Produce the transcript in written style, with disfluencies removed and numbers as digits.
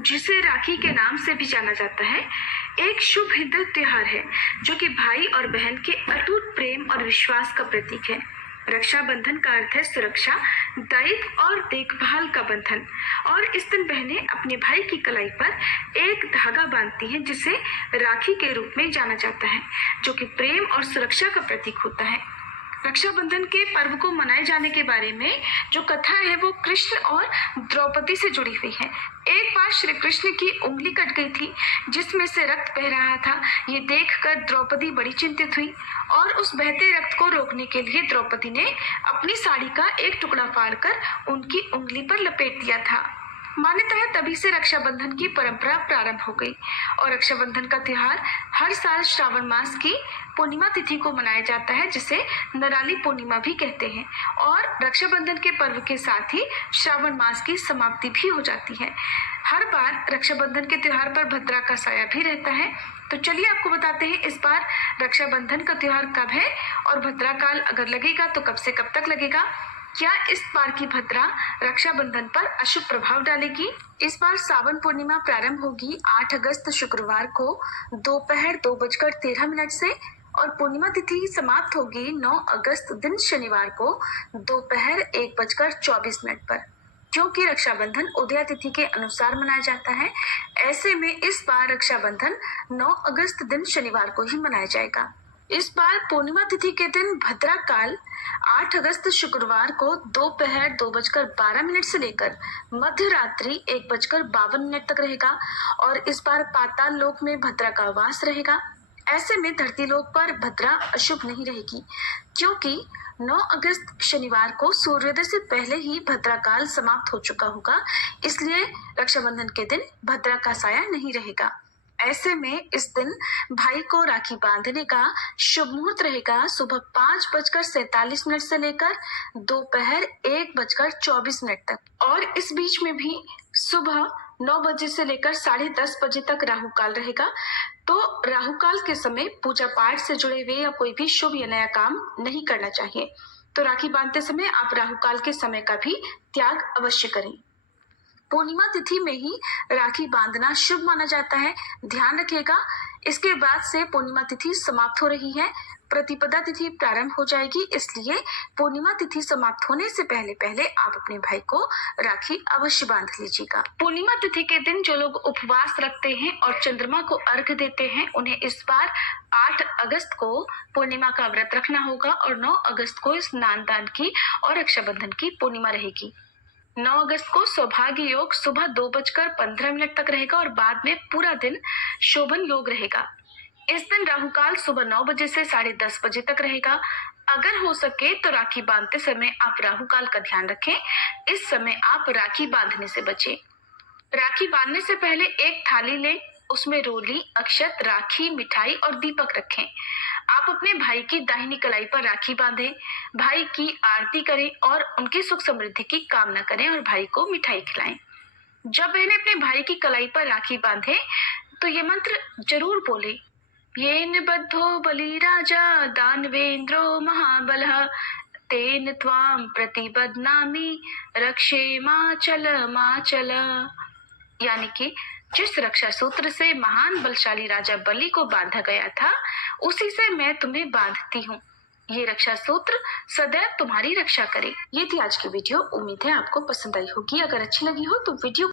जिसे राखी के नाम से भी जाना जाता है, एक शुभ हिंदू त्योहार है जो कि भाई और बहन के अटूट प्रेम और विश्वास का प्रतीक है। रक्षाबंधन का अर्थ है सुरक्षा, दायित्व और देखभाल का बंधन। और इस दिन बहनें अपने भाई की कलाई पर एक धागा बांधती हैं जिसे राखी के रूप में जाना जाता है, जो कि प्रेम और सुरक्षा का प्रतीक होता है। रक्षाबंधन के पर्व को मनाए जाने के बारे में जो कथा है वो कृष्ण और द्रौपदी से जुड़ी हुई है। एक बार श्री कृष्ण की उंगली कट गई थी जिसमें से रक्त बह रहा था। ये देखकर द्रौपदी बड़ी चिंतित हुई और उस बहते रक्त को रोकने के लिए द्रौपदी ने अपनी साड़ी का एक टुकड़ा फाड़कर उनकी उंगली पर लपेट दिया था। मान्यता है तभी से रक्षाबंधन की परंपरा प्रारंभ हो गई और रक्षाबंधन का त्योहार हर साल श्रावण मास की पूर्णिमा तिथि को मनाया जाता है, जिसे नराली पूर्णिमा भी कहते हैं। और रक्षाबंधन के पर्व के साथ ही श्रावण मास की समाप्ति भी हो जाती है। हर बार रक्षाबंधन के त्योहार पर भद्रा का साया भी रहता है। तो चलिए आपको बताते हैं इस बार रक्षाबंधन का त्योहार कब है और भद्रा काल अगर लगेगा तो कब से कब तक लगेगा। क्या इस बार की भद्रा रक्षाबंधन पर अशुभ प्रभाव डालेगी। इस बार सावन पूर्णिमा प्रारंभ होगी 8 अगस्त शुक्रवार को दोपहर 2:13 से और पूर्णिमा तिथि समाप्त होगी 9 अगस्त दिन शनिवार को दोपहर 1:24 पर। क्योंकि रक्षाबंधन उदया तिथि के अनुसार मनाया जाता है, ऐसे में इस बार रक्षाबंधन 9 अगस्त दिन शनिवार को ही मनाया जाएगा। इस बार पूर्णिमा तिथि के दिन भद्रा काल 8 अगस्त शुक्रवार को दोपहर 2:12 से लेकर मध्य रात्रि 1:52 तक रहेगा और इस बार पाताल लोक में भद्रा का वास रहेगा। ऐसे में धरती लोक पर भद्रा अशुभ नहीं रहेगी, क्योंकि 9 अगस्त शनिवार को सूर्योदय से पहले ही भद्रा काल समाप्त हो चुका होगा, इसलिए रक्षाबंधन के दिन भद्रा का साया नहीं रहेगा। ऐसे में इस दिन भाई को राखी बांधने का शुभ मुहूर्त रहेगा सुबह 5:47 से लेकर दोपहर 1:24 तक और इस बीच में भी सुबह 9 बजे से लेकर 10:30 बजे तक राहु काल रहेगा। तो राहु काल के समय पूजा पाठ से जुड़े हुए या कोई भी शुभ या नया काम नहीं करना चाहिए। तो राखी बांधते समय आप राहु काल के समय का भी त्याग अवश्य करें। पूर्णिमा तिथि में ही राखी बांधना शुभ माना जाता है, ध्यान रखिएगा। इसके बाद से पूर्णिमा तिथि समाप्त हो रही है, प्रतिपदा तिथि प्रारंभ हो जाएगी, इसलिए पूर्णिमा तिथि समाप्त होने से पहले पहले आप अपने भाई को राखी अवश्य बांध लीजिएगा। पूर्णिमा तिथि के दिन जो लोग उपवास रखते हैं और चंद्रमा को अर्घ देते हैं, उन्हें इस बार 8 अगस्त को पूर्णिमा का व्रत रखना होगा और 9 अगस्त को स्नान दान की और रक्षाबंधन की पूर्णिमा रहेगी। 9 अगस्त को सौभाग्य योग सुबह 2:15 तक रहेगा और बाद में पूरा दिन शोभन योग रहेगा। इस दिन राहु काल सुबह 9 बजे से 10:30 बजे तक रहेगा। अगर हो सके तो राखी बांधते समय आप राहु काल का ध्यान रखें, इस समय आप राखी बांधने से बचें। राखी बांधने से पहले एक थाली लें, उसमें रोली, अक्षत, राखी, मिठाई और दीपक रखें। आप अपने भाई की दाहिनी कलाई पर राखी बांधें, भाई की आरती करें और उनकी सुख समृद्धि की कामना करें और भाई को मिठाई खिलाएं। जब बहनें अपने भाई की कलाई पर राखी बांधें तो ये मंत्र जरूर बोले, येन बद्धो बलिराजा दानवेंद्रो महाबलः तेन त्वां प्रतिबध्नामि रक्षे माचल। यानी कि जिस रक्षा सूत्र से महान बलशाली राजा बलि को बांधा गया था, उसी से मैं तुम्हें बांधती हूँ। ये रक्षा सूत्र सदैव तुम्हारी रक्षा करे। ये थी आज की वीडियो। उम्मीद है आपको पसंद आई होगी। अगर अच्छी लगी हो तो वीडियो